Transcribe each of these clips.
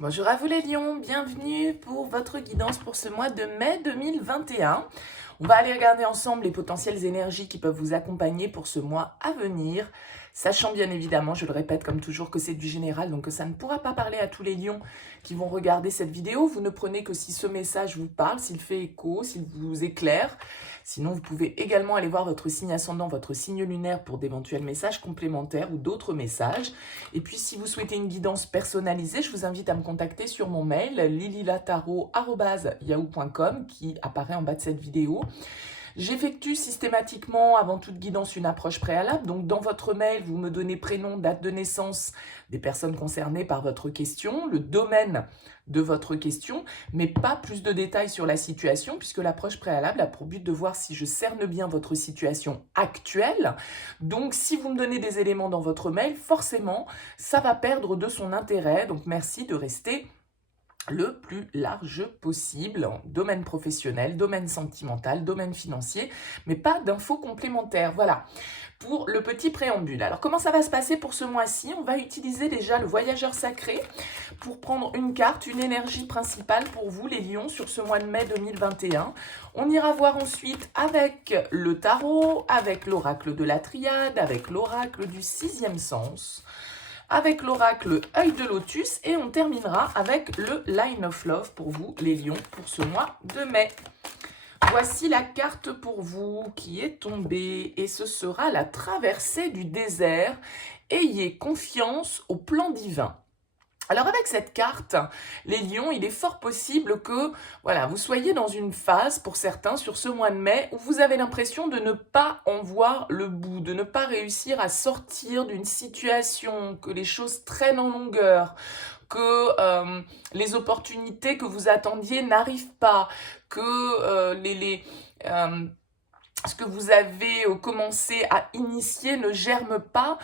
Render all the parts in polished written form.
Bonjour à vous les lions, bienvenue pour votre guidance pour ce mois de mai 2021. On va aller regarder ensemble les potentielles énergies qui peuvent vous accompagner pour ce mois à venir, sachant bien évidemment, je le répète comme toujours, que c'est du général, donc que ça ne pourra pas parler à tous les lions qui vont regarder cette vidéo. Vous ne prenez que si ce message vous parle, s'il fait écho, s'il vous éclaire. Sinon, vous pouvez également aller voir votre signe ascendant, votre signe lunaire pour d'éventuels messages complémentaires ou d'autres messages. Et puis, si vous souhaitez une guidance personnalisée, je vous invite à me contacter sur mon mail lililataro@yahoo.com qui apparaît en bas de cette vidéo. J'effectue systématiquement, avant toute guidance, une approche préalable. Donc, dans votre mail, vous me donnez prénom, date de naissance des personnes concernées par votre question, le domaine de votre question, mais pas plus de détails sur la situation, puisque l'approche préalable a pour but de voir si je cerne bien votre situation actuelle. Donc, si vous me donnez des éléments dans votre mail, forcément, ça va perdre de son intérêt. Donc, merci de rester le plus large possible, en domaine professionnel, domaine sentimental, domaine financier, mais pas d'infos complémentaires. Voilà, pour le petit préambule. Alors, comment ça va se passer pour ce mois-ci? On va utiliser déjà le voyageur sacré pour prendre une carte, une énergie principale pour vous, les lions, sur ce mois de mai 2021. On ira voir ensuite avec le tarot, avec l'oracle de la triade, avec l'oracle du sixième sens, avec l'oracle œil de lotus, et on terminera avec le line of love pour vous, les lions, pour ce mois de mai. Voici la carte pour vous qui est tombée, et ce sera la traversée du désert. Ayez confiance au plan divin. Alors avec cette carte, les lions, il est fort possible que voilà, vous soyez dans une phase, pour certains, sur ce mois de mai, où vous avez l'impression de ne pas en voir le bout, de ne pas réussir à sortir d'une situation, que les choses traînent en longueur, que les opportunités que vous attendiez n'arrivent pas, que ce que vous avez commencé à initier ne germe pas.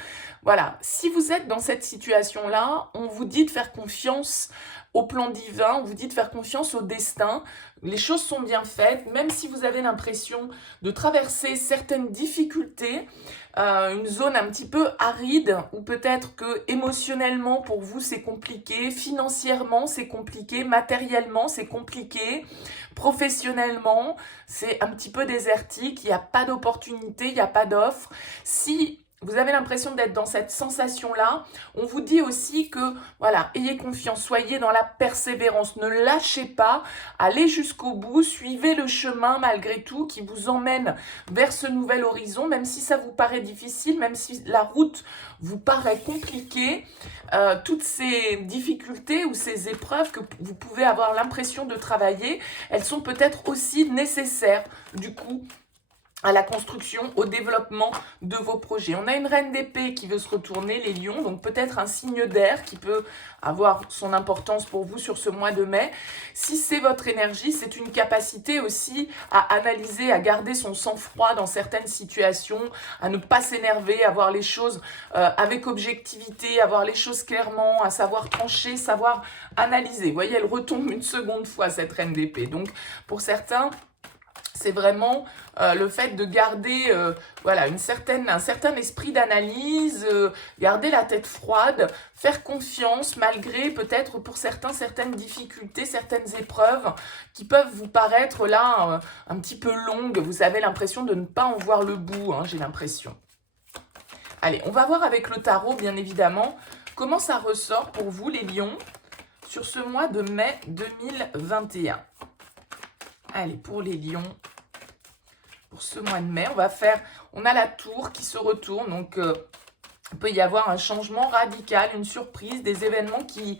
Voilà, si vous êtes dans cette situation-là, on vous dit de faire confiance au plan divin, on vous dit de faire confiance au destin. Les choses sont bien faites, même si vous avez l'impression de traverser certaines difficultés, une zone un petit peu aride, ou peut-être que émotionnellement pour vous c'est compliqué, financièrement c'est compliqué, matériellement c'est compliqué, professionnellement c'est un petit peu désertique, il n'y a pas d'opportunité, il n'y a pas d'offre. Si vous avez l'impression d'être dans cette sensation-là, on vous dit aussi que, voilà, ayez confiance, soyez dans la persévérance, ne lâchez pas, allez jusqu'au bout, suivez le chemin malgré tout qui vous emmène vers ce nouvel horizon, même si ça vous paraît difficile, même si la route vous paraît compliquée, toutes ces difficultés ou ces épreuves que vous pouvez avoir l'impression de travailler, elles sont peut-être aussi nécessaires, du coup, à la construction, au développement de vos projets. On a une reine d'épée qui veut se retourner, les lions, donc peut-être un signe d'air qui peut avoir son importance pour vous sur ce mois de mai. Si c'est votre énergie, c'est une capacité aussi à analyser, à garder son sang-froid dans certaines situations, à ne pas s'énerver, à voir les choses avec objectivité, à voir les choses clairement, à savoir trancher, savoir analyser. Vous voyez, elle retombe une seconde fois, cette reine d'épée. Donc, pour certains, c'est vraiment le fait de garder voilà, un certain esprit d'analyse, garder la tête froide, faire confiance malgré peut-être pour certains certaines difficultés, certaines épreuves qui peuvent vous paraître là un petit peu longues. Vous avez l'impression de ne pas en voir le bout, hein, j'ai l'impression. Allez, on va voir avec le tarot, bien évidemment, comment ça ressort pour vous, les lions, sur ce mois de mai 2021. Allez, pour les lions, pour ce mois de mai, on a la tour qui se retourne, donc il peut y avoir un changement radical, une surprise, des événements qui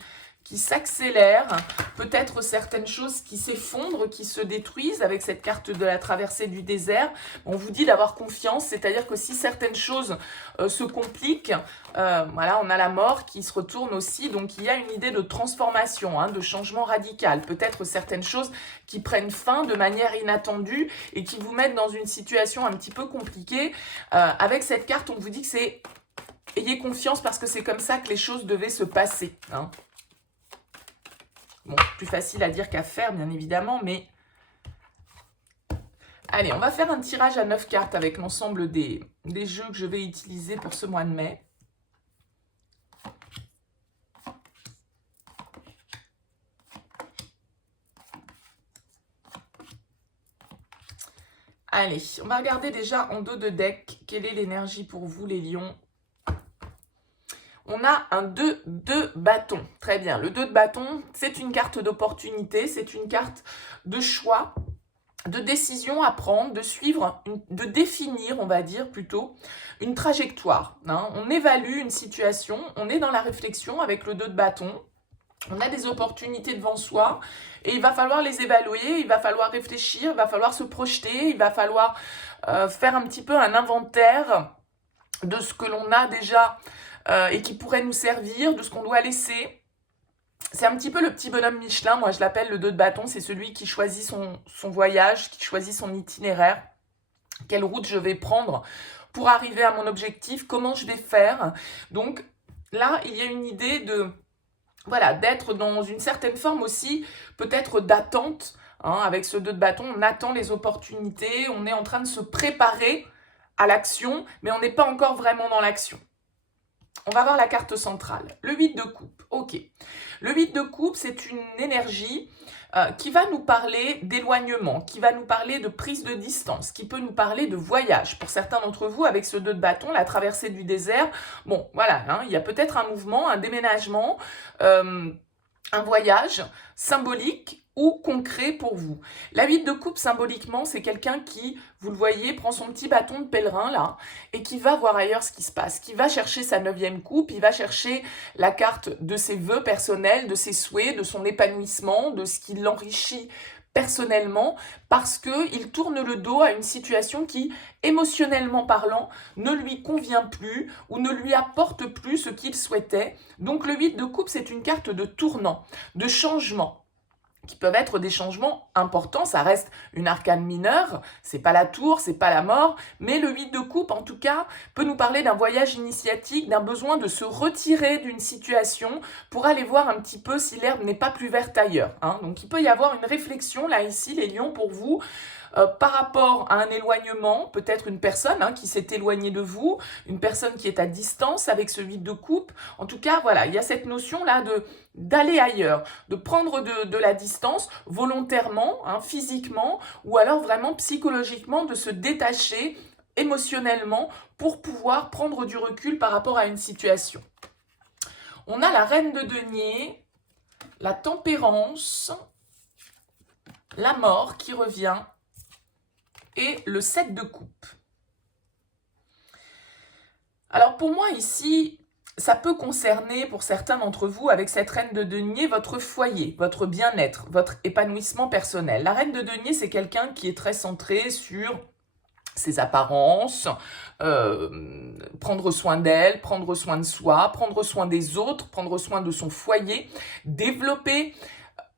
s'accélèrent, peut-être certaines choses qui s'effondrent, qui se détruisent avec cette carte de la traversée du désert. On vous dit d'avoir confiance, c'est-à-dire que si certaines choses se compliquent, voilà, on a la mort qui se retourne aussi, donc il y a une idée de transformation, hein, de changement radical, peut-être certaines choses qui prennent fin de manière inattendue et qui vous mettent dans une situation un petit peu compliquée. Avec cette carte, on vous dit que c'est ayez confiance parce que c'est comme ça que les choses devaient se passer, hein. Bon, plus facile à dire qu'à faire, bien évidemment, mais... Allez, on va faire un tirage à 9 cartes avec l'ensemble des jeux que je vais utiliser pour ce mois de mai. Allez, on va regarder déjà en dos de deck, quelle est l'énergie pour vous les lions. On a un 2 de bâton. Très bien, le 2 de bâton, c'est une carte d'opportunité, c'est une carte de choix, de décision à prendre, de suivre, de définir, on va dire plutôt, une trajectoire. Hein. On évalue une situation, on est dans la réflexion avec le 2 de bâton. On a des opportunités devant soi et il va falloir les évaluer, il va falloir réfléchir, il va falloir se projeter, il va falloir faire un petit peu un inventaire de ce que l'on a déjà et qui pourrait nous servir, de ce qu'on doit laisser. C'est un petit peu le petit bonhomme Michelin, moi je l'appelle le 2 de bâton, c'est celui qui choisit son voyage, qui choisit son itinéraire, quelle route je vais prendre pour arriver à mon objectif, comment je vais faire. Donc là, il y a une idée de... Voilà, d'être dans une certaine forme aussi, peut-être d'attente. Hein, avec ce 2 de bâton, on attend les opportunités, on est en train de se préparer à l'action, mais on n'est pas encore vraiment dans l'action. On va voir la carte centrale, le 8 de coupe. Ok, le 8 de coupe, c'est une énergie qui va nous parler d'éloignement, qui va nous parler de prise de distance, qui peut nous parler de voyage. Pour certains d'entre vous, avec ce 2 de bâton, la traversée du désert, bon, voilà, hein, il y a peut-être un mouvement, un déménagement, un voyage symbolique ou concret pour vous. La 8 de coupe, symboliquement, c'est quelqu'un qui, vous le voyez, prend son petit bâton de pèlerin, là, et qui va voir ailleurs ce qui se passe, qui va chercher sa 9e coupe, il va chercher la carte de ses vœux personnels, de ses souhaits, de son épanouissement, de ce qui l'enrichit personnellement, parce qu'il tourne le dos à une situation qui, émotionnellement parlant, ne lui convient plus ou ne lui apporte plus ce qu'il souhaitait. Donc le 8 de coupe, c'est une carte de tournant, de changement, qui peuvent être des changements importants, ça reste une arcane mineure, c'est pas la tour, c'est pas la mort, mais le 8 de coupe, en tout cas, peut nous parler d'un voyage initiatique, d'un besoin de se retirer d'une situation pour aller voir un petit peu si l'herbe n'est pas plus verte ailleurs. Hein. Donc il peut y avoir une réflexion, là, ici, les lions, pour vous, par rapport à un éloignement, peut-être une personne qui s'est éloignée de vous, une personne qui est à distance avec ce 8 de coupe. En tout cas, voilà, il y a cette notion-là d'aller ailleurs, de prendre de la distance volontairement, physiquement, ou alors vraiment psychologiquement, de se détacher émotionnellement pour pouvoir prendre du recul par rapport à une situation. On a la reine de denier, la tempérance, la mort qui revient, et le 7 de coupe. Alors pour moi ici, ça peut concerner pour certains d'entre vous avec cette reine de denier votre foyer, votre bien-être, votre épanouissement personnel. La reine de denier, c'est quelqu'un qui est très centré sur ses apparences, prendre soin d'elle, prendre soin de soi, prendre soin des autres, prendre soin de son foyer, développer,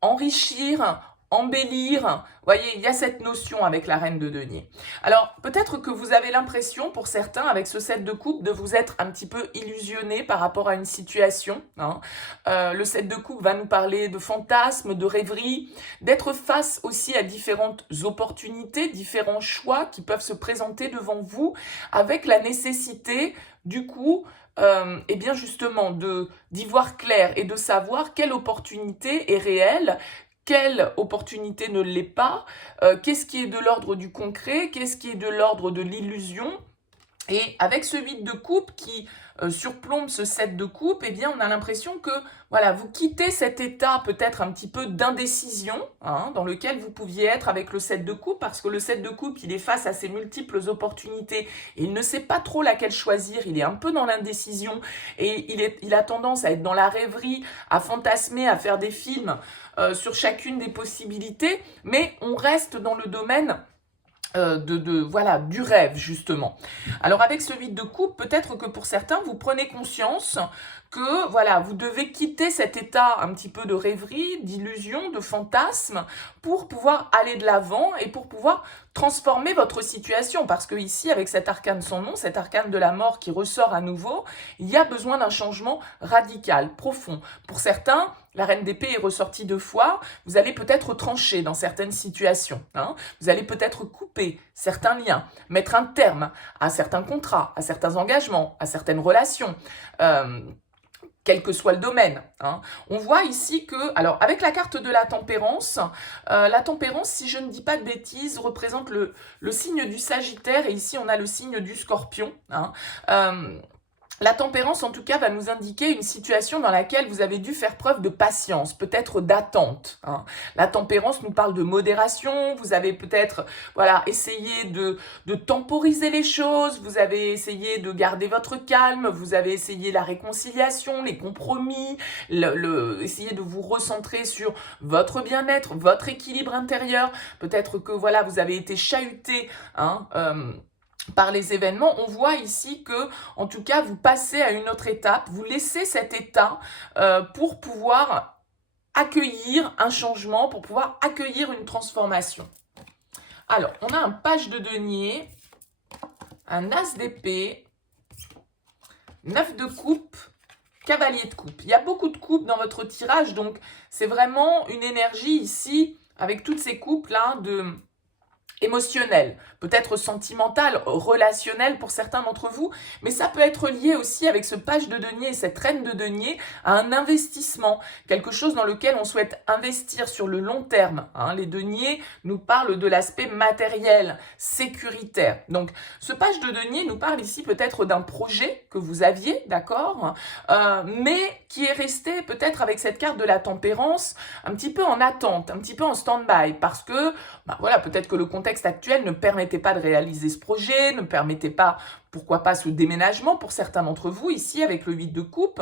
enrichir, embellir. Vous voyez, il y a cette notion avec la reine de denier. Alors, peut-être que vous avez l'impression, pour certains, avec ce 7 de coupe, de vous être un petit peu illusionné par rapport à une situation. Hein. Le 7 de coupe va nous parler de fantasmes, de rêveries, d'être face aussi à différentes opportunités, différents choix qui peuvent se présenter devant vous, avec la nécessité, du coup, et bien justement, d'y voir clair et de savoir quelle opportunité est réelle, quelle opportunité ne l'est pas, qu'est-ce qui est de l'ordre du concret, qu'est-ce qui est de l'ordre de l'illusion. Et avec ce 8 de coupe qui surplombe ce 7 de coupe, eh bien on a l'impression que voilà, vous quittez cet état peut-être un petit peu d'indécision dans lequel vous pouviez être avec le 7 de coupe, parce que le 7 de coupe, il est face à ses multiples opportunités et il ne sait pas trop laquelle choisir, il est un peu dans l'indécision et il a tendance à être dans la rêverie, à fantasmer, à faire des films sur chacune des possibilités, mais on reste dans le domaine voilà, du rêve, justement. Alors, avec ce 8 de coupe, peut-être que pour certains, vous prenez conscience que, voilà, vous devez quitter cet état un petit peu de rêverie, d'illusion, de fantasme, pour pouvoir aller de l'avant et pour pouvoir transformer votre situation. Parce que ici, avec cet arcane sans nom, cet arcane de la mort qui ressort à nouveau, il y a besoin d'un changement radical, profond. Pour certains, la reine d'épée est ressortie 2 fois, vous allez peut-être trancher dans certaines situations. Vous allez peut-être couper certains liens, mettre un terme à certains contrats, à certains engagements, à certaines relations. quel que soit le domaine, hein. On voit ici que, alors avec la carte de la tempérance, si je ne dis pas de bêtises, représente le signe du Sagittaire, et ici on a le signe du Scorpion, hein. La tempérance, en tout cas, va nous indiquer une situation dans laquelle vous avez dû faire preuve de patience, peut-être d'attente, hein. La tempérance nous parle de modération, vous avez peut-être voilà, essayé de temporiser les choses, vous avez essayé de garder votre calme, vous avez essayé la réconciliation, les compromis, essayer de vous recentrer sur votre bien-être, votre équilibre intérieur. Peut-être que voilà, vous avez été chahuté, hein, par les événements. On voit ici que, en tout cas, vous passez à une autre étape, vous laissez cet état pour pouvoir accueillir un changement, pour pouvoir accueillir une transformation. Alors, on a un page de denier, un as d'épée, 9 de coupe, cavalier de coupe. Il y a beaucoup de coupes dans votre tirage, donc c'est vraiment une énergie ici, avec toutes ces coupes-là, émotionnel, peut-être sentimental, relationnel pour certains d'entre vous, mais ça peut être lié aussi avec ce page de denier, cette reine de denier, à un investissement, quelque chose dans lequel on souhaite investir sur le long terme, hein. Les deniers nous parlent de l'aspect matériel, sécuritaire. Donc, ce page de denier nous parle ici peut-être d'un projet que vous aviez, d'accord, mais qui est resté peut-être avec cette carte de la tempérance un petit peu en attente, un petit peu en stand-by, parce que, voilà, peut-être que le contexte actuel ne permettait pas de réaliser ce projet, ne permettait pas, pourquoi pas, ce déménagement pour certains d'entre vous, ici, avec le 8 de coupe.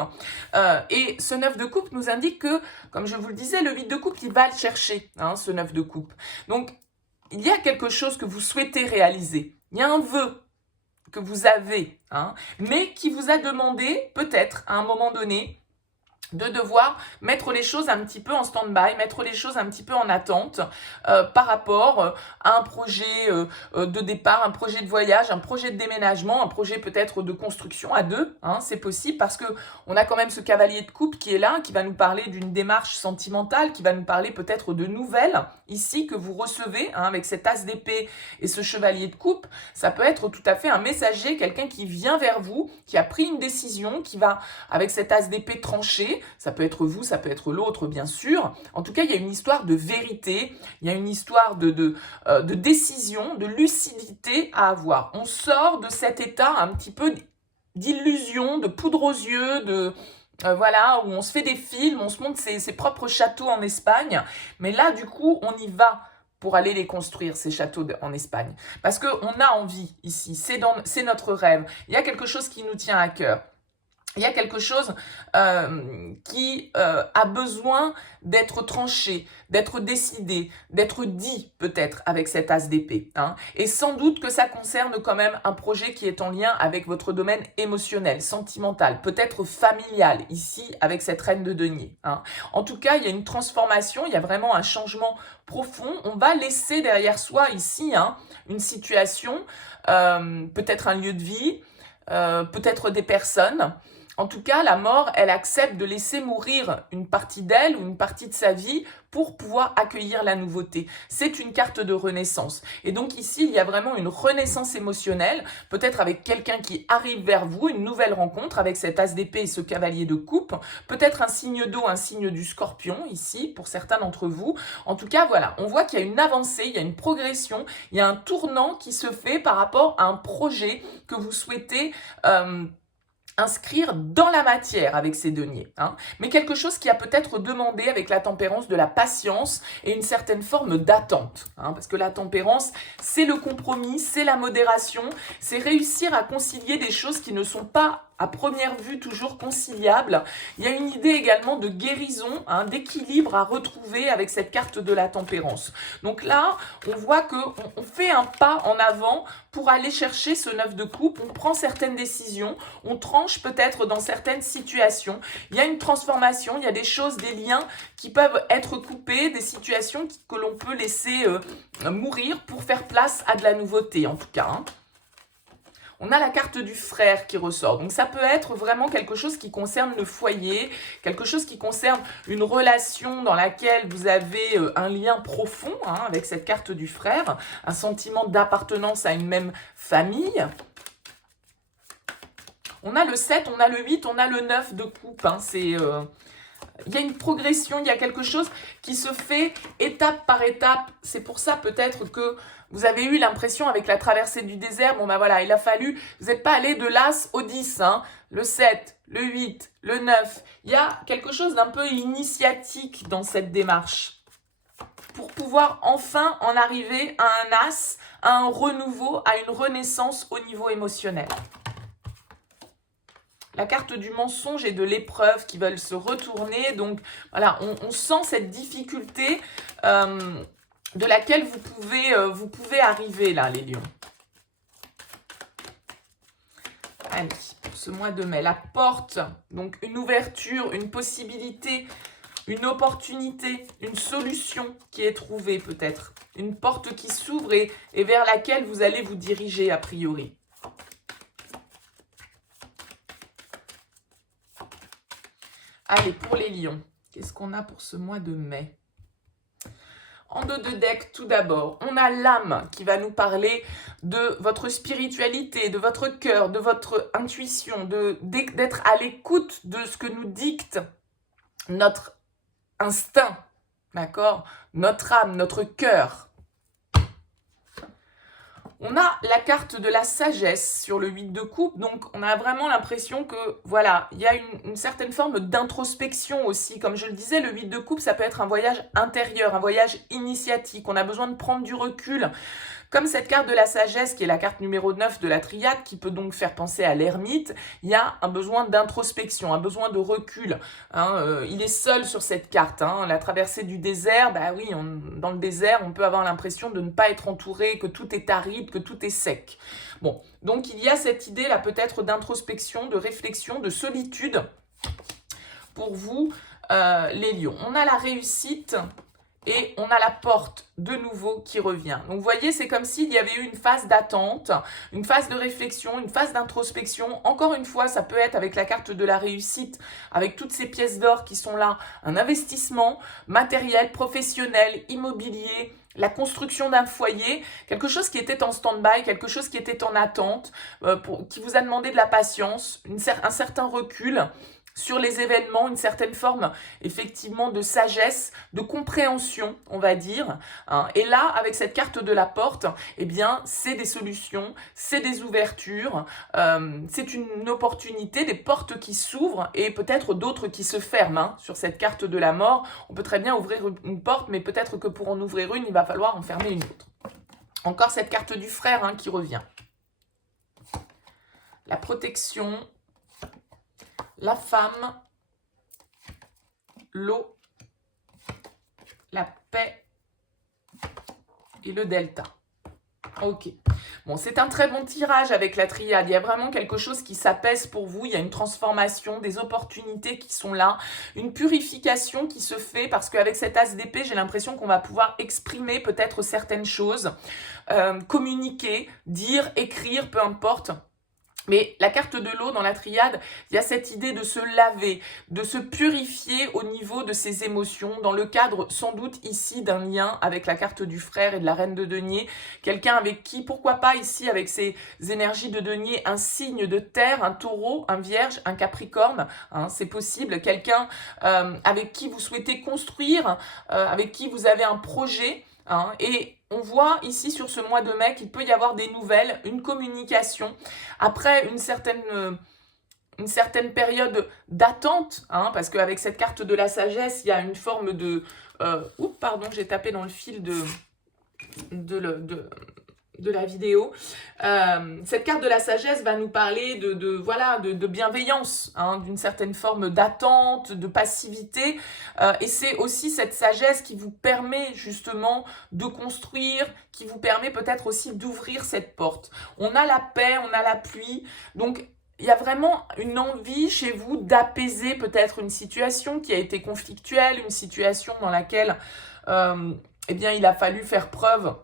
Et ce 9 de coupe nous indique que, comme je vous le disais, le 8 de coupe, il va le chercher, hein, ce 9 de coupe. Donc, il y a quelque chose que vous souhaitez réaliser. Il y a un vœu que vous avez, hein, mais qui vous a demandé, peut-être, à un moment donné, de devoir mettre les choses un petit peu en stand-by, mettre les choses un petit peu en attente par rapport à un projet de départ, un projet de voyage, un projet de déménagement, un projet peut-être de construction à deux, hein, c'est possible parce que on a quand même ce cavalier de coupe qui est là, qui va nous parler d'une démarche sentimentale, qui va nous parler peut-être de nouvelles ici que vous recevez, hein, avec cet as d'épée et ce chevalier de coupe. Ça peut être tout à fait un messager, quelqu'un qui vient vers vous, qui a pris une décision, qui va avec cet as d'épée trancher. Ça peut être vous, ça peut être l'autre, bien sûr. En tout cas, il y a une histoire de vérité, il y a une histoire de décision, de lucidité à avoir. On sort de cet état un petit peu d'illusion, de poudre aux yeux, voilà, où on se fait des films, on se montre ses propres châteaux en Espagne. Mais là, du coup, on y va pour aller les construire, ces châteaux en Espagne. Parce qu'on a envie ici, c'est notre rêve. Il y a quelque chose qui nous tient à cœur. Il y a quelque chose qui a besoin d'être tranché, d'être décidé, d'être dit peut-être avec cet as d'épée, hein. Et sans doute que ça concerne quand même un projet qui est en lien avec votre domaine émotionnel, sentimental, peut-être familial, ici avec cette reine de denier, hein. En tout cas, il y a une transformation, il y a vraiment un changement profond. On va laisser derrière soi ici, hein, une situation, peut-être un lieu de vie, peut-être des personnes. En tout cas, la mort, elle accepte de laisser mourir une partie d'elle ou une partie de sa vie pour pouvoir accueillir la nouveauté. C'est une carte de renaissance. Et donc ici, il y a vraiment une renaissance émotionnelle, peut-être avec quelqu'un qui arrive vers vous, une nouvelle rencontre avec cet as d'épée et ce cavalier de coupe, peut-être un signe d'eau, un signe du scorpion ici, pour certains d'entre vous. En tout cas, voilà, on voit qu'il y a une avancée, il y a une progression, il y a un tournant qui se fait par rapport à un projet que vous souhaitez inscrire dans la matière avec ces deniers, hein. Mais quelque chose qui a peut-être demandé avec la tempérance de la patience et une certaine forme d'attente, hein, parce que la tempérance, c'est le compromis, c'est la modération, c'est réussir à concilier des choses qui ne sont pas à première vue toujours conciliables. Il y a une idée également de guérison, hein, d'équilibre à retrouver avec cette carte de la tempérance. Donc là, on voit qu'on fait un pas en avant pour aller chercher ce 9 de coupe, on prend certaines décisions, on tranche peut-être dans certaines situations. Il y a une transformation, il y a des choses, des liens qui peuvent être coupés, des situations que l'on peut laisser mourir pour faire place à de la nouveauté en tout cas, hein. On a la carte du frère qui ressort. Donc ça peut être vraiment quelque chose qui concerne le foyer, quelque chose qui concerne une relation dans laquelle vous avez un lien profond, hein, avec cette carte du frère, un sentiment d'appartenance à une même famille. On a le 7, on a le 8, on a le 9 de coupe. Hein. Il y a une progression, il y a quelque chose qui se fait étape par étape. C'est pour ça peut-être que vous avez eu l'impression avec la traversée du désert, bon ben voilà, il a fallu, vous n'êtes pas allé de l'As au 10, hein, le 7, le 8, le 9. Il y a quelque chose d'un peu initiatique dans cette démarche pour pouvoir enfin en arriver à un As, à un renouveau, à une renaissance au niveau émotionnel. La carte du mensonge et de l'épreuve qui veulent se retourner. Donc, voilà, on sent cette difficulté de laquelle vous pouvez arriver, là, les lions. Allez, pour ce mois de mai, la porte, donc une ouverture, une possibilité, une opportunité, une solution qui est trouvée peut-être. Une porte qui s'ouvre et vers laquelle vous allez vous diriger a priori. Allez, pour les lions, qu'est-ce qu'on a pour ce mois de mai? En dos de deck, tout d'abord, on a l'âme qui va nous parler de votre spiritualité, de votre cœur, de votre intuition, d'être à l'écoute de ce que nous dicte notre instinct, d'accord? Notre âme, notre cœur. On a la carte de la sagesse sur le 8 de coupe, donc on a vraiment l'impression que, voilà, il y a une certaine forme d'introspection aussi. Comme je le disais, le 8 de coupe, ça peut être un voyage intérieur, un voyage initiatique. On a besoin de prendre du recul. Comme cette carte de la sagesse, qui est la carte numéro 9 de la triade, qui peut donc faire penser à l'ermite, il y a un besoin d'introspection, un besoin de recul. Hein, il est seul sur cette carte. Hein, la traversée du désert, bah oui, dans le désert, on peut avoir l'impression de ne pas être entouré, que tout est aride, que tout est sec. Bon, donc il y a cette idée là peut-être d'introspection, de réflexion, de solitude pour vous, les lions. On a la réussite. Et on a la porte de nouveau qui revient. Donc vous voyez, c'est comme s'il y avait eu une phase d'attente, une phase de réflexion, une phase d'introspection. Encore une fois, ça peut être avec la carte de la réussite, avec toutes ces pièces d'or qui sont là, un investissement matériel, professionnel, immobilier, la construction d'un foyer, quelque chose qui était en stand-by, quelque chose qui était en attente, qui vous a demandé de la patience, un certain recul sur les événements, une certaine forme effectivement de sagesse, de compréhension, on va dire. Hein. Et là, avec cette carte de la porte, eh bien, c'est des solutions, c'est des ouvertures, c'est une opportunité, des portes qui s'ouvrent et peut-être d'autres qui se ferment. Hein. Sur cette carte de la mort, on peut très bien ouvrir une porte, mais peut-être que pour en ouvrir une, il va falloir en fermer une autre. Encore cette carte du frère hein, qui revient. La protection, la femme, l'eau, la paix et le delta. Ok. Bon, c'est un très bon tirage avec la triade. Il y a vraiment quelque chose qui s'apaise pour vous. Il y a une transformation, des opportunités qui sont là, une purification qui se fait parce qu'avec cet as d'épée, j'ai l'impression qu'on va pouvoir exprimer peut-être certaines choses, communiquer, dire, écrire, peu importe. Mais la carte de l'eau dans la triade, il y a cette idée de se laver, de se purifier au niveau de ses émotions, dans le cadre sans doute ici d'un lien avec la carte du frère et de la reine de denier. Quelqu'un avec qui, pourquoi pas ici avec ces énergies de denier, un signe de terre, un taureau, un vierge, un capricorne, hein, c'est possible. Quelqu'un avec qui vous souhaitez construire, avec qui vous avez un projet, hein, et on voit ici sur ce mois de mai qu'il peut y avoir des nouvelles, une communication. Après une certaine période d'attente, hein, parce qu'avec cette carte de la sagesse, il y a une forme de... oups, pardon, j'ai tapé dans le fil de la vidéo. Cette carte de la sagesse va nous parler de bienveillance, hein, d'une certaine forme d'attente, de passivité. Et c'est aussi cette sagesse qui vous permet justement de construire, qui vous permet peut-être aussi d'ouvrir cette porte. On a la paix, on a la pluie. Donc, il y a vraiment une envie chez vous d'apaiser peut-être une situation qui a été conflictuelle, une situation dans laquelle eh bien, il a fallu faire preuve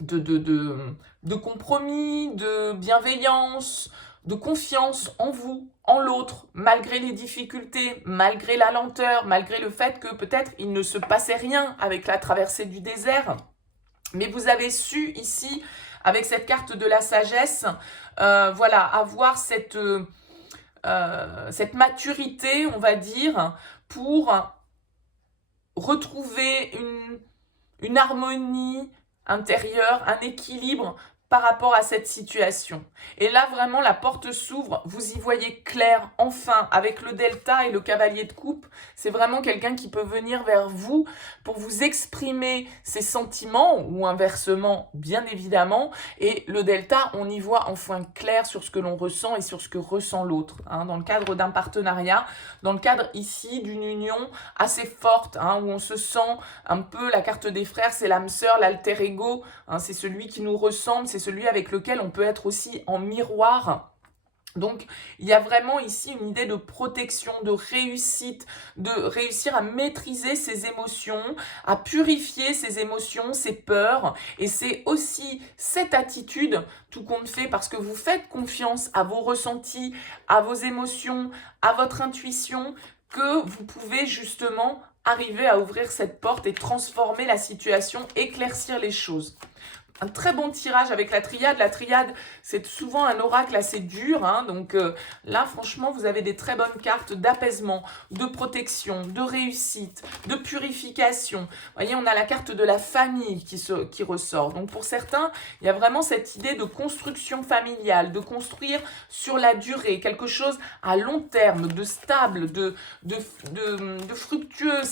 de compromis, de bienveillance, de confiance en vous, en l'autre, malgré les difficultés, malgré la lenteur, malgré le fait que peut-être il ne se passait rien avec la traversée du désert. Mais vous avez su ici, avec cette carte de la sagesse, voilà, avoir cette cette maturité, on va dire, pour retrouver une harmonie intérieure, un équilibre par rapport à cette situation. Et là, vraiment, la porte s'ouvre, vous y voyez clair, enfin, avec le delta et le cavalier de coupe, c'est vraiment quelqu'un qui peut venir vers vous pour vous exprimer ses sentiments, ou inversement, bien évidemment, et le delta, on y voit enfin clair sur ce que l'on ressent et sur ce que ressent l'autre, hein, dans le cadre d'un partenariat, dans le cadre ici d'une union assez forte, hein, où on se sent un peu, la carte des frères, c'est l'âme sœur, l'alter ego, hein, c'est celui qui nous ressemble, c'est celui avec lequel on peut être aussi en miroir. Donc, il y a vraiment ici une idée de protection, de réussite, de réussir à maîtriser ses émotions, à purifier ses émotions, ses peurs. Et c'est aussi cette attitude, tout compte fait, parce que vous faites confiance à vos ressentis, à vos émotions, à votre intuition, que vous pouvez justement arriver à ouvrir cette porte et transformer la situation, éclaircir les choses. Un très bon tirage avec la triade. La triade, c'est souvent un oracle assez dur, hein, donc là, franchement, vous avez des très bonnes cartes d'apaisement, de protection, de réussite, de purification. Vous voyez, on a la carte de la famille qui ressort. Donc, pour certains, il y a vraiment cette idée de construction familiale, de construire sur la durée, quelque chose à long terme, de stable, de fructueux.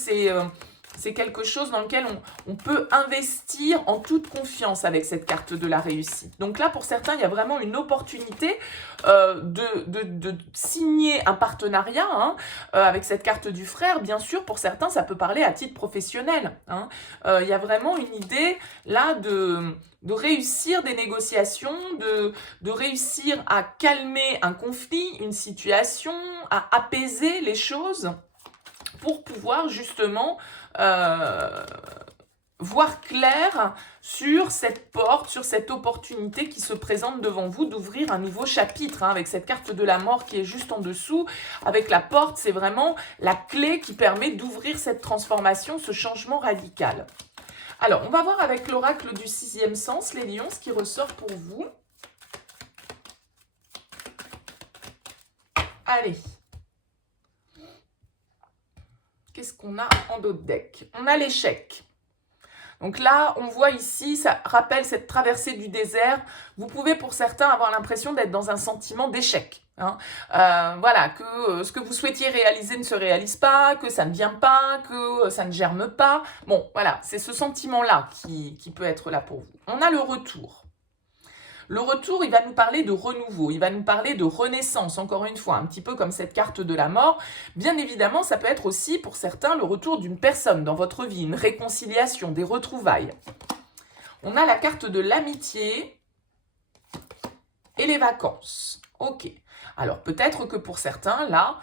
C'est quelque chose dans lequel on peut investir en toute confiance avec cette carte de la réussite. Donc là, pour certains, il y a vraiment une opportunité de signer un partenariat, hein, avec cette carte du frère. Bien sûr, pour certains, ça peut parler à titre professionnel, hein. Il y a vraiment une idée là de réussir des négociations, de réussir à calmer un conflit, une situation, à apaiser les choses pour pouvoir justement voir clair sur cette porte, sur cette opportunité qui se présente devant vous d'ouvrir un nouveau chapitre, hein, avec cette carte de la mort qui est juste en dessous. Avec la porte, c'est vraiment la clé qui permet d'ouvrir cette transformation, ce changement radical. Alors, on va voir avec l'oracle du 6e sens, les lions, ce qui ressort pour vous. Allez. Qu'est-ce qu'on a en dos de deck? On a l'échec. Donc là, on voit ici, ça rappelle cette traversée du désert. Vous pouvez pour certains avoir l'impression d'être dans un sentiment d'échec, hein. Voilà, que ce que vous souhaitiez réaliser ne se réalise pas, que ça ne vient pas, que ça ne germe pas. Bon, voilà, c'est ce sentiment-là qui peut être là pour vous. On a le retour. Le retour, il va nous parler de renouveau, il va nous parler de renaissance, encore une fois, un petit peu comme cette carte de la mort. Bien évidemment, ça peut être aussi, pour certains, le retour d'une personne dans votre vie, une réconciliation, des retrouvailles. On a la carte de l'amitié et les vacances. Ok. Alors, peut-être que pour certains, là,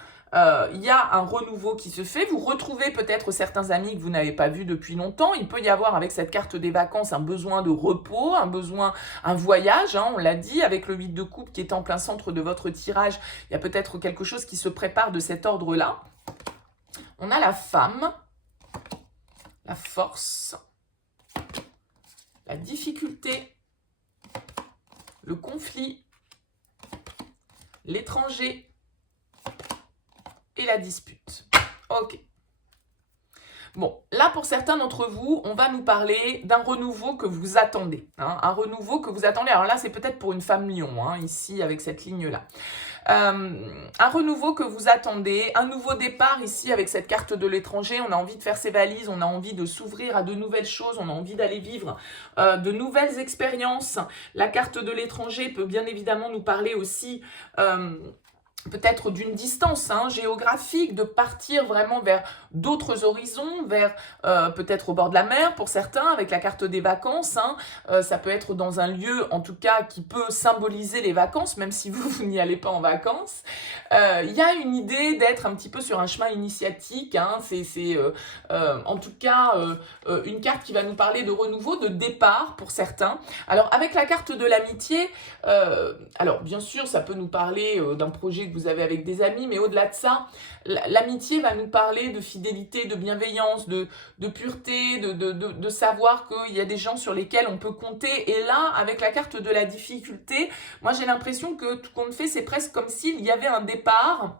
il y a un renouveau qui se fait. Vous retrouvez peut-être certains amis que vous n'avez pas vus depuis longtemps. Il peut y avoir avec cette carte des vacances un besoin de repos, un voyage, hein, on l'a dit, avec le 8 de coupe qui est en plein centre de votre tirage. Il y a peut-être quelque chose qui se prépare de cet ordre-là. On a la femme, la force, la difficulté, le conflit, l'étranger et la dispute. Ok. Bon, là, pour certains d'entre vous, on va nous parler d'un renouveau que vous attendez, hein, un renouveau que vous attendez. Alors là, c'est peut-être pour une femme lion, hein, ici, avec cette ligne-là. Un renouveau que vous attendez, un nouveau départ ici avec cette carte de l'étranger. On a envie de faire ses valises, on a envie de s'ouvrir à de nouvelles choses, on a envie d'aller vivre de nouvelles expériences. La carte de l'étranger peut bien évidemment nous parler aussi peut-être d'une distance, hein, géographique, de partir vraiment vers d'autres horizons, vers peut-être au bord de la mer pour certains, avec la carte des vacances, hein. Ça peut être dans un lieu, en tout cas, qui peut symboliser les vacances, même si vous n'y allez pas en vacances. Il y a une idée d'être un petit peu sur un chemin initiatique, hein. C'est en tout cas une carte qui va nous parler de renouveau, de départ pour certains. Alors, avec la carte de l'amitié, alors bien sûr, ça peut nous parler d'un projet que vous avez avec des amis, mais au-delà de ça, l'amitié va nous parler de fidélité, de bienveillance, de pureté, de savoir qu'il y a des gens sur lesquels on peut compter. Et là, avec la carte de la difficulté, moi j'ai l'impression que tout compte fait, c'est presque comme s'il y avait un départ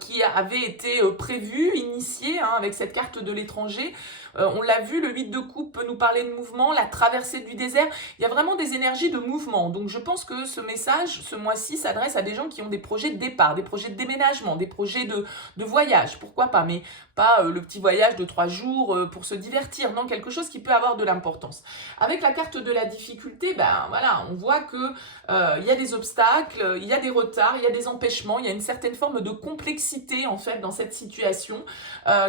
qui avait été prévu, initié, hein, avec cette carte de l'étranger. On l'a vu, le 8 de coupe peut nous parler de mouvement, la traversée du désert. Il y a vraiment des énergies de mouvement. Donc je pense que ce message, ce mois-ci, s'adresse à des gens qui ont des projets de départ, des projets de déménagement, des projets de voyage, pourquoi pas, mais pas le petit voyage de 3 jours pour se divertir, non, quelque chose qui peut avoir de l'importance. Avec la carte de la difficulté, ben voilà, on voit que il y a des obstacles, il y a des retards, il y a des empêchements, il y a une certaine forme de complexité en fait dans cette situation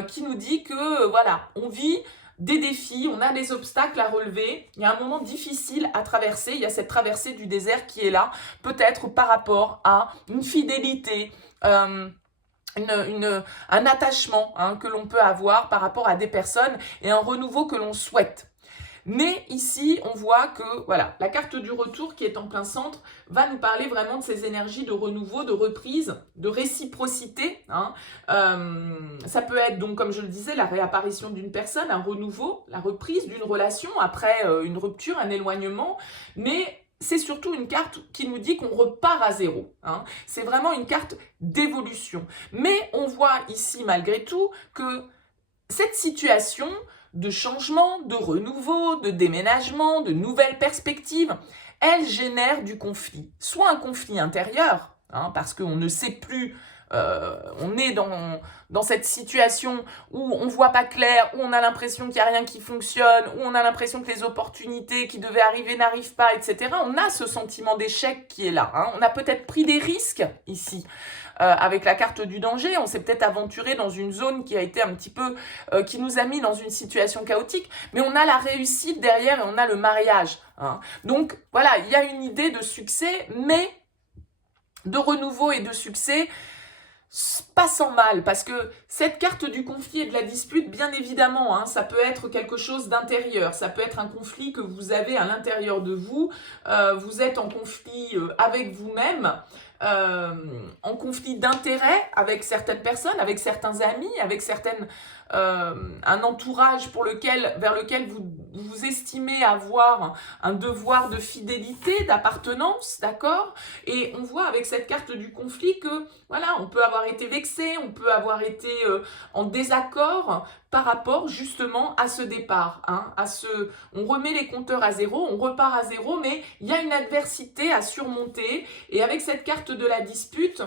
qui nous dit que voilà, on vit des défis, on a des obstacles à relever, il y a un moment difficile à traverser, il y a cette traversée du désert qui est là, peut-être par rapport à une fidélité, un attachement hein, que l'on peut avoir par rapport à des personnes et un renouveau que l'on souhaite. Mais ici, on voit que voilà, la carte du retour qui est en plein centre va nous parler vraiment de ces énergies de renouveau, de reprise, de réciprocité. Hein. Ça peut être donc, comme je le disais, la réapparition d'une personne, un renouveau, la reprise d'une relation après une rupture, un éloignement. Mais c'est surtout une carte qui nous dit qu'on repart à zéro. Hein. C'est vraiment une carte d'évolution. Mais on voit ici, malgré tout, que cette situation de changement, de renouveau, de déménagement, de nouvelles perspectives, elle génère du conflit. Soit un conflit intérieur, hein, parce qu'on ne sait plus, on est dans cette situation où on ne voit pas clair, où on a l'impression qu'il n'y a rien qui fonctionne, où on a l'impression que les opportunités qui devaient arriver n'arrivent pas, etc. On a ce sentiment d'échec qui est là. Hein. On a peut-être pris des risques ici. Avec la carte du danger, on s'est peut-être aventuré dans une zone qui a été un petit peu, qui nous a mis dans une situation chaotique, mais on a la réussite derrière et on a le mariage. Hein. Donc voilà, il y a une idée de succès, mais de renouveau et de succès, pas sans mal, parce que cette carte du conflit et de la dispute, bien évidemment, hein, ça peut être quelque chose d'intérieur, ça peut être un conflit que vous avez à l'intérieur de vous, vous êtes en conflit avec vous-même, en conflit d'intérêt avec certaines personnes, avec certains amis, avec un entourage vers lequel vous estimez avoir un devoir de fidélité, d'appartenance, d'accord? Et on voit avec cette carte du conflit que, voilà, on peut avoir été vexé, on peut avoir été en désaccord par rapport justement à ce départ, hein, on remet les compteurs à zéro, on repart à zéro, mais il y a une adversité à surmonter, et avec cette carte de la dispute,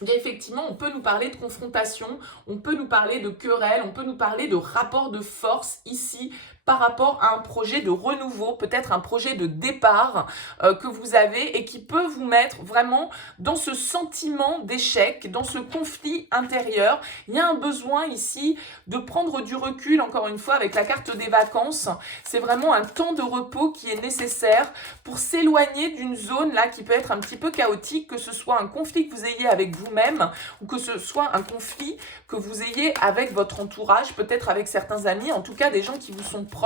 bien effectivement, on peut nous parler de confrontation, on peut nous parler de querelle, on peut nous parler de rapport de force ici par rapport à un projet de renouveau, peut-être un projet de départ que vous avez et qui peut vous mettre vraiment dans ce sentiment d'échec, dans ce conflit intérieur. Il y a un besoin ici de prendre du recul, encore une fois, avec la carte des vacances. C'est vraiment un temps de repos qui est nécessaire pour s'éloigner d'une zone là qui peut être un petit peu chaotique, que ce soit un conflit que vous ayez avec vous-même ou que ce soit un conflit que vous ayez avec votre entourage, peut-être avec certains amis, en tout cas des gens qui vous sont proches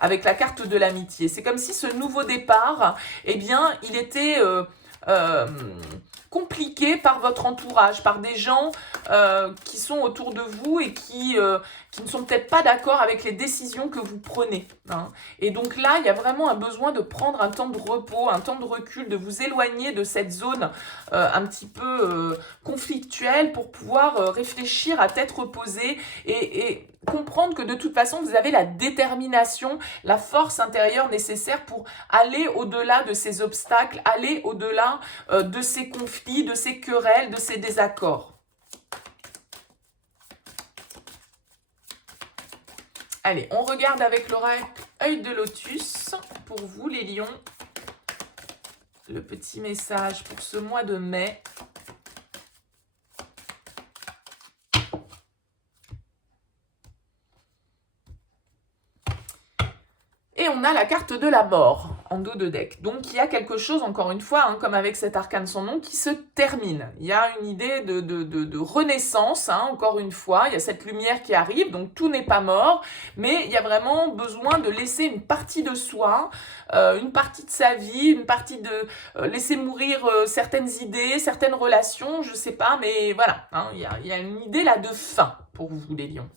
avec la carte de l'amitié. C'est comme si ce nouveau départ, eh bien, il était compliqué par votre entourage, par des gens qui sont autour de vous et qui ne sont peut-être pas d'accord avec les décisions que vous prenez. Hein. Et donc là, il y a vraiment un besoin de prendre un temps de repos, un temps de recul, de vous éloigner de cette zone un petit peu conflictuelle pour pouvoir réfléchir à tête reposée et comprendre que de toute façon, vous avez la détermination, la force intérieure nécessaire pour aller au-delà de ces obstacles, aller au-delà de ces conflits, de ces querelles, de ces désaccords. Allez, on regarde avec l'oracle œil de lotus pour vous les lions. Le petit message pour ce mois de mai. Et on a la carte de la mort. en dos de deck. Donc il y a quelque chose, encore une fois, hein, comme avec cet arcane sans nom, qui se termine. Il y a une idée de renaissance, hein, encore une fois. Il y a cette lumière qui arrive, donc tout n'est pas mort, mais il y a vraiment besoin de laisser une partie de soi, une partie de sa vie, une partie de laisser mourir certaines idées, certaines relations, je sais pas, mais voilà, hein, il y a une idée là de fin pour vous les lions.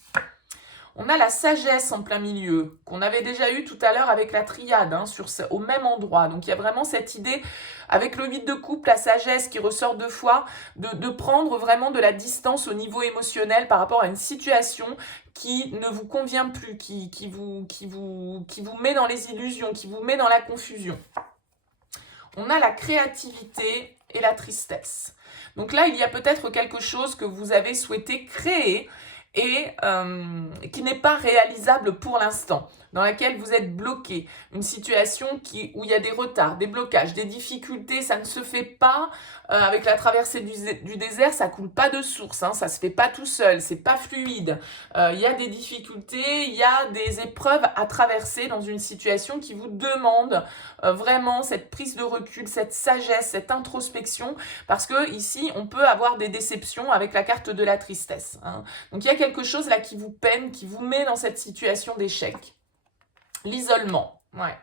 On a la sagesse en plein milieu, qu'on avait déjà eu tout à l'heure avec la triade, hein, au même endroit. Donc il y a vraiment cette idée, avec le 8 de coupe, la sagesse qui ressort 2 fois, de prendre vraiment de la distance au niveau émotionnel par rapport à une situation qui ne vous convient plus, qui vous met dans les illusions, qui vous met dans la confusion. On a la créativité et la tristesse. Donc là, il y a peut-être quelque chose que vous avez souhaité créer, et qui n'est pas réalisable pour l'instant, dans laquelle vous êtes bloqué, une situation où il y a des retards, des blocages, des difficultés, ça ne se fait pas avec la traversée du désert, ça coule pas de source, hein, ça se fait pas tout seul, c'est pas fluide, il y a des difficultés, il y a des épreuves à traverser dans une situation qui vous demande vraiment cette prise de recul, cette sagesse, cette introspection, parce que ici on peut avoir des déceptions avec la carte de la tristesse, hein. Donc il y a quelque chose là qui vous peine, qui vous met dans cette situation d'échec. L'isolement, ouais.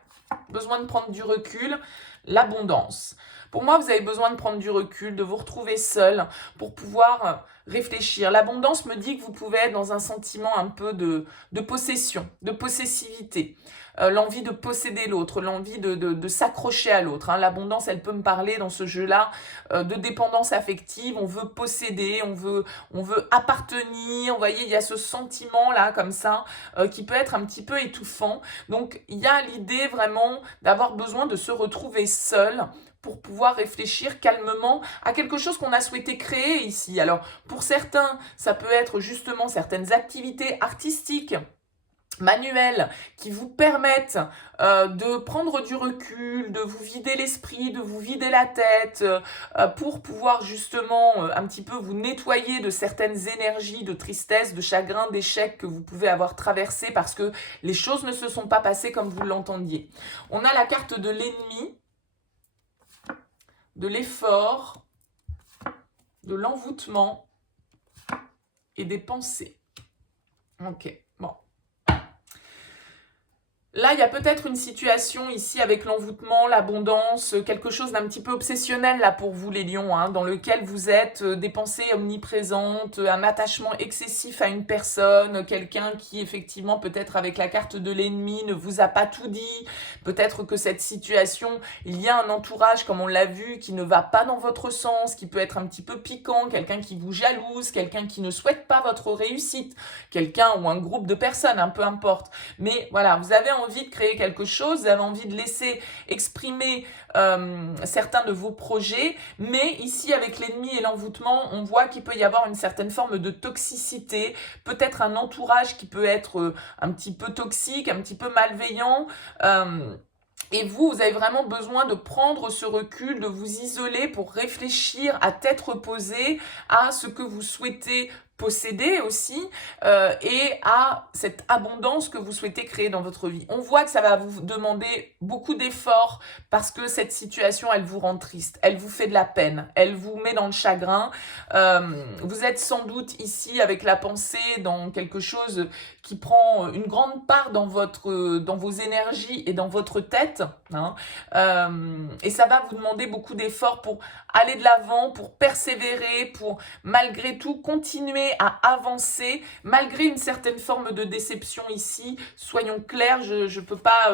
Besoin de prendre du recul, l'abondance. Pour moi, vous avez besoin de prendre du recul, de vous retrouver seul pour pouvoir réfléchir. L'abondance me dit que vous pouvez être dans un sentiment un peu de possession, de possessivité. L'envie de posséder l'autre, l'envie de s'accrocher à l'autre, hein. L'abondance, elle peut me parler dans ce jeu-là de dépendance affective. On veut posséder, on veut appartenir. Vous voyez, il y a ce sentiment-là comme ça qui peut être un petit peu étouffant. Donc, il y a l'idée vraiment d'avoir besoin de se retrouver seul pour pouvoir réfléchir calmement à quelque chose qu'on a souhaité créer ici. Alors, pour certains, ça peut être justement certaines activités artistiques, manuels, qui vous permettent de prendre du recul, de vous vider l'esprit, de vous vider la tête, pour pouvoir justement un petit peu vous nettoyer de certaines énergies de tristesse, de chagrin, d'échec que vous pouvez avoir traversé parce que les choses ne se sont pas passées comme vous l'entendiez. On a la carte de l'ennemi, de l'effort, de l'envoûtement et des pensées. Ok, bon. Là, il y a peut-être une situation ici avec l'envoûtement, l'abondance, quelque chose d'un petit peu obsessionnel là pour vous les lions, hein, dans lequel vous êtes des pensées omniprésentes, un attachement excessif à une personne, quelqu'un qui effectivement peut-être avec la carte de l'ennemi ne vous a pas tout dit, peut-être que cette situation, il y a un entourage comme on l'a vu qui ne va pas dans votre sens, qui peut être un petit peu piquant, quelqu'un qui vous jalouse, quelqu'un qui ne souhaite pas votre réussite, quelqu'un ou un groupe de personnes, hein, peu importe. Mais voilà, vous avez envie de créer quelque chose, vous avez envie de laisser exprimer certains de vos projets, mais ici avec l'ennemi et l'envoûtement, on voit qu'il peut y avoir une certaine forme de toxicité, peut-être un entourage qui peut être un petit peu toxique, un petit peu malveillant, et vous avez vraiment besoin de prendre ce recul, de vous isoler pour réfléchir à tête reposée à ce que vous souhaitez posséder aussi et à cette abondance que vous souhaitez créer dans votre vie. On voit que ça va vous demander beaucoup d'efforts parce que cette situation, elle vous rend triste, elle vous fait de la peine, elle vous met dans le chagrin. Vous êtes sans doute ici avec la pensée dans quelque chose qui prend une grande part dans vos énergies et dans votre tête, hein. Et ça va vous demander beaucoup d'efforts pour aller de l'avant, pour persévérer, pour malgré tout continuer à avancer, malgré une certaine forme de déception ici. Soyons clairs, je ne peux pas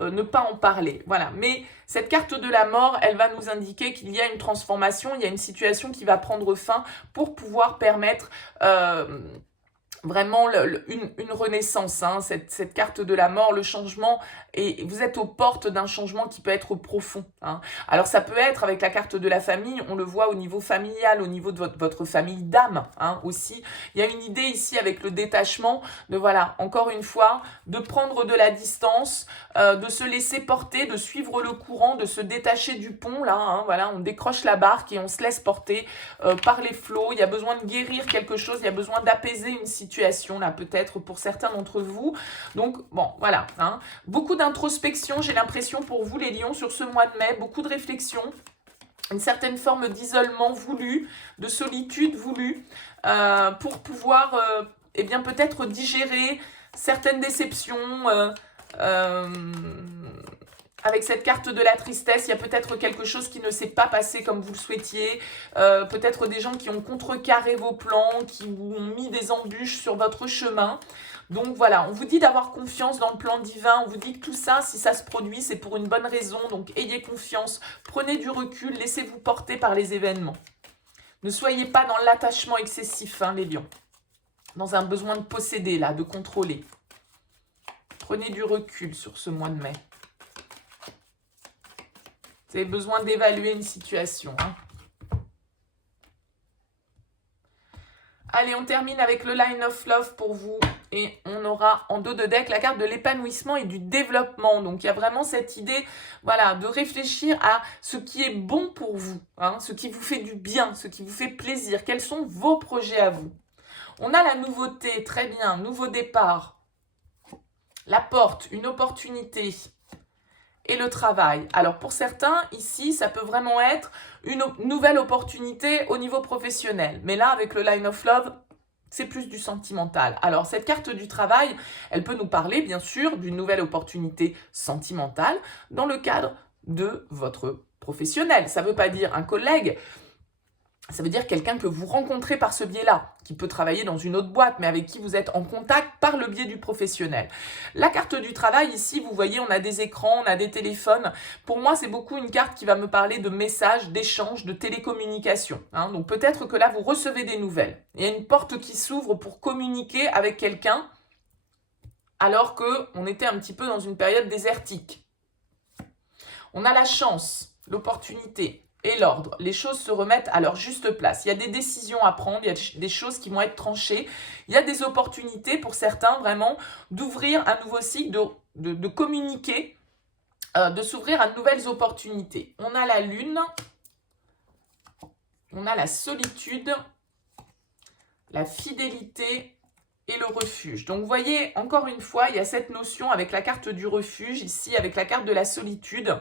ne pas en parler. Voilà, mais cette carte de la mort, elle va nous indiquer qu'il y a une transformation, il y a une situation qui va prendre fin pour pouvoir permettre vraiment une renaissance, hein, cette carte de la mort, le changement, et vous êtes aux portes d'un changement qui peut être profond, hein. Alors ça peut être avec la carte de la famille, on le voit au niveau familial, au niveau de votre famille d'âme, hein, aussi. Il y a une idée ici avec le détachement, de voilà, encore une fois, de prendre de la distance, de se laisser porter, de suivre le courant, de se détacher du pont, là, hein, voilà, on décroche la barque et on se laisse porter par les flots. Il y a besoin de guérir quelque chose, il y a besoin d'apaiser une situation situation, là, peut-être pour certains d'entre vous. Donc, bon, voilà. Hein. Beaucoup d'introspection, j'ai l'impression, pour vous, les lions, sur ce mois de mai. Beaucoup de réflexion. Une certaine forme d'isolement voulu, de solitude voulue, pour pouvoir, eh bien, peut-être digérer certaines déceptions. Avec cette carte de la tristesse, il y a peut-être quelque chose qui ne s'est pas passé comme vous le souhaitiez, peut-être des gens qui ont contrecarré vos plans, qui vous ont mis des embûches sur votre chemin. Donc voilà, on vous dit d'avoir confiance dans le plan divin, on vous dit que tout ça, si ça se produit, c'est pour une bonne raison, donc ayez confiance, prenez du recul, laissez-vous porter par les événements. Ne soyez pas dans l'attachement excessif, hein, les lions, dans un besoin de posséder, là, de contrôler. Prenez du recul sur ce mois de mai. Vous avez besoin d'évaluer une situation, hein. Allez, on termine avec le Line of Love pour vous. Et on aura en dos de deck la carte de l'épanouissement et du développement. Donc, il y a vraiment cette idée, voilà, de réfléchir à ce qui est bon pour vous, hein, ce qui vous fait du bien, ce qui vous fait plaisir. Quels sont vos projets à vous? On a la nouveauté, très bien, nouveau départ. La porte, une opportunité. Et le travail. Alors, pour certains, ici, ça peut vraiment être une nouvelle opportunité au niveau professionnel. Mais là, avec le Line of Love, c'est plus du sentimental. Alors, cette carte du travail, elle peut nous parler, bien sûr, d'une nouvelle opportunité sentimentale dans le cadre de votre professionnel. Ça ne veut pas dire un collègue, ça veut dire quelqu'un que vous rencontrez par ce biais-là, qui peut travailler dans une autre boîte, mais avec qui vous êtes en contact par le biais du professionnel. La carte du travail, ici, vous voyez, on a des écrans, on a des téléphones. Pour moi, c'est beaucoup une carte qui va me parler de messages, d'échanges, de télécommunication. Hein. Donc peut-être que là, vous recevez des nouvelles. Il y a une porte qui s'ouvre pour communiquer avec quelqu'un, alors qu'on était un petit peu dans une période désertique. On a la chance, l'opportunité et l'ordre. Les choses se remettent à leur juste place. Il y a des décisions à prendre, il y a des choses qui vont être tranchées. Il y a des opportunités pour certains vraiment d'ouvrir un nouveau cycle, de communiquer, de s'ouvrir à de nouvelles opportunités. On a la lune, on a la solitude, la fidélité et le refuge. Donc, vous voyez, encore une fois, il y a cette notion avec la carte du refuge, ici, avec la carte de la solitude,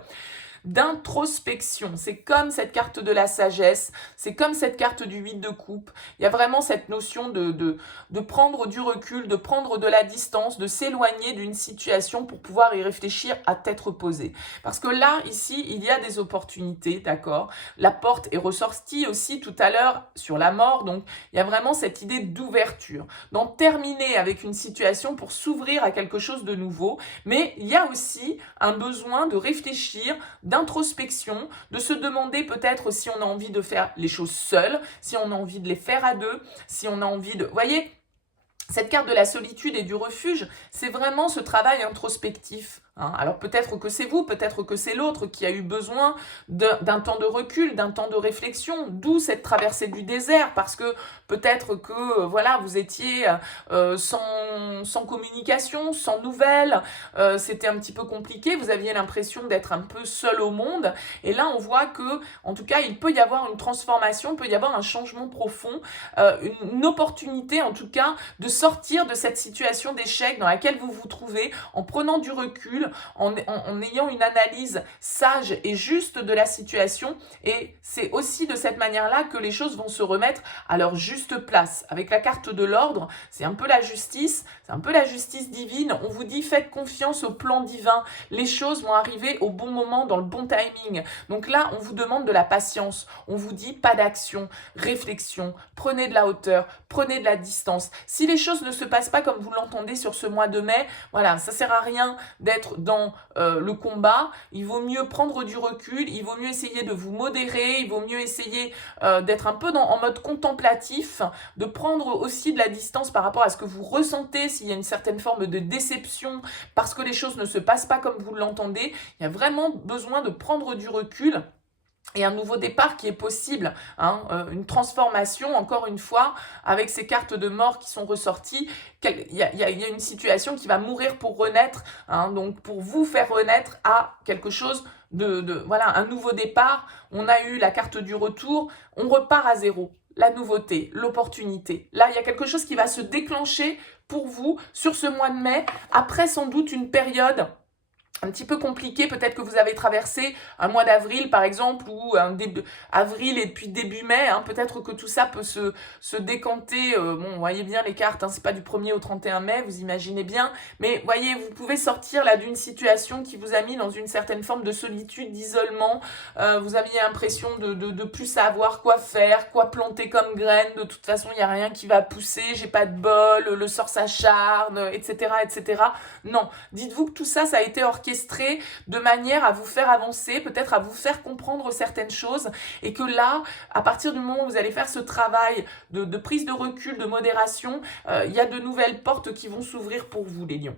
d'introspection. C'est comme cette carte de la sagesse, c'est comme cette carte du 8 de coupe. Il y a vraiment cette notion de prendre du recul, de prendre de la distance, de s'éloigner d'une situation pour pouvoir y réfléchir à tête reposée. Parce que là, ici, il y a des opportunités, d'accord? La porte est ressortie aussi tout à l'heure sur la mort, donc il y a vraiment cette idée d'ouverture, d'en terminer avec une situation pour s'ouvrir à quelque chose de nouveau. Mais il y a aussi un besoin de réfléchir, d'introspection, de se demander peut-être si on a envie de faire les choses seul, si on a envie de les faire à deux, si on a envie de... Vous voyez, cette carte de la solitude et du refuge, c'est vraiment ce travail introspectif. Hein. Alors peut-être que c'est vous, peut-être que c'est l'autre qui a eu besoin d'un temps de recul, d'un temps de réflexion, d'où cette traversée du désert, parce que peut-être que voilà, vous étiez sans communication, sans nouvelles, c'était un petit peu compliqué, vous aviez l'impression d'être un peu seul au monde, et là on voit que, en tout cas, il peut y avoir une transformation, il peut y avoir un changement profond, une opportunité en tout cas de sortir de cette situation d'échec dans laquelle vous vous trouvez, en prenant du recul, en ayant une analyse sage et juste de la situation. Et c'est aussi de cette manière-là que les choses vont se remettre à leur juste place. Avec la carte de l'ordre, c'est un peu la justice, c'est un peu la justice divine. On vous dit, faites confiance au plan divin. Les choses vont arriver au bon moment, dans le bon timing. Donc là, on vous demande de la patience. On vous dit, pas d'action, réflexion, prenez de la hauteur, prenez de la distance. Si les choses ne se passent pas comme vous l'entendez sur ce mois de mai, voilà, ça sert à rien d'être dans le combat. Il vaut mieux prendre du recul, il vaut mieux essayer de vous modérer, il vaut mieux essayer d'être un peu en mode contemplatif, de prendre aussi de la distance par rapport à ce que vous ressentez, s'il y a une certaine forme de déception parce que les choses ne se passent pas comme vous l'entendez. Il y a vraiment besoin de prendre du recul. Et un nouveau départ qui est possible, hein, une transformation, encore une fois, avec ces cartes de mort qui sont ressorties. Il y a une situation qui va mourir pour renaître, hein, donc pour vous faire renaître à quelque chose voilà, un nouveau départ. On a eu la carte du retour, on repart à zéro. la nouveauté, l'opportunité. Là, il y a quelque chose qui va se déclencher pour vous sur ce mois de mai, après sans doute une période un petit peu compliqué, peut-être que vous avez traversé un mois d'avril par exemple, ou un début avril et puis début mai, hein, peut-être que tout ça peut se décanter, bon, vous voyez bien les cartes, hein, c'est pas du 1er au 31 mai, vous imaginez bien, mais voyez, vous pouvez sortir là d'une situation qui vous a mis dans une certaine forme de solitude, d'isolement, vous aviez l'impression de plus savoir quoi faire, quoi planter comme graine, de toute façon il n'y a rien qui va pousser, j'ai pas de bol, le sort s'acharne, etc., etc. Non, dites-vous que tout ça, ça a été orchestré de manière à vous faire avancer, peut-être à vous faire comprendre certaines choses, et que là, à partir du moment où vous allez faire ce travail de prise de recul, de modération, il y a de nouvelles portes qui vont s'ouvrir pour vous, les lions.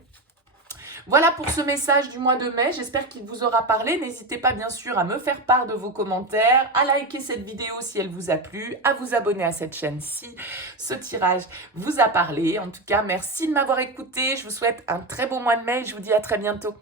Voilà pour ce message du mois de mai, j'espère qu'il vous aura parlé. N'hésitez pas bien sûr à me faire part de vos commentaires, à liker cette vidéo si elle vous a plu, à vous abonner à cette chaîne si ce tirage vous a parlé. En tout cas, merci de m'avoir écouté, je vous souhaite un très beau mois de mai et je vous dis à très bientôt.